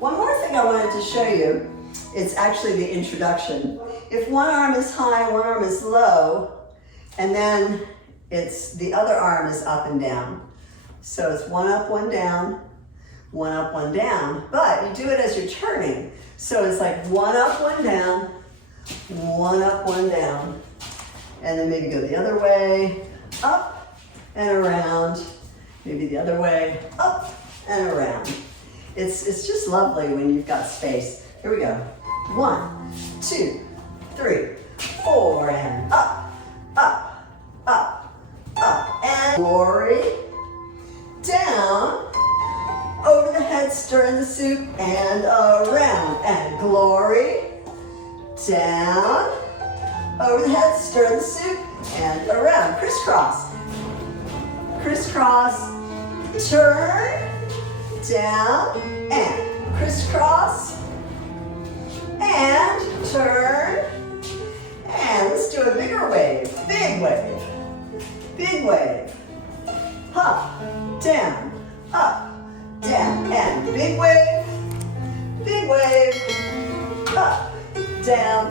one more thing I wanted to show you. It's actually the introduction. If one arm is high, one arm is low, and then it's the other arm is up and down. So it's one up, one down, one up, one down. But you do it as you're turning. So it's like one up, one down, one up, one down. And then maybe go the other way, up and around. Maybe the other way, up and around. It's just lovely when you've got space. Here we go. 1, 2, 3, 4, and up, up, up, up, and glory. Down, over the head, stir in the soup, and around, and glory. Down, over the head, stir in the soup, and around. Crisscross. Crisscross, turn, down, and crisscross, and turn, and let's do a bigger wave, big wave, big wave, up, down, and big wave, up, down,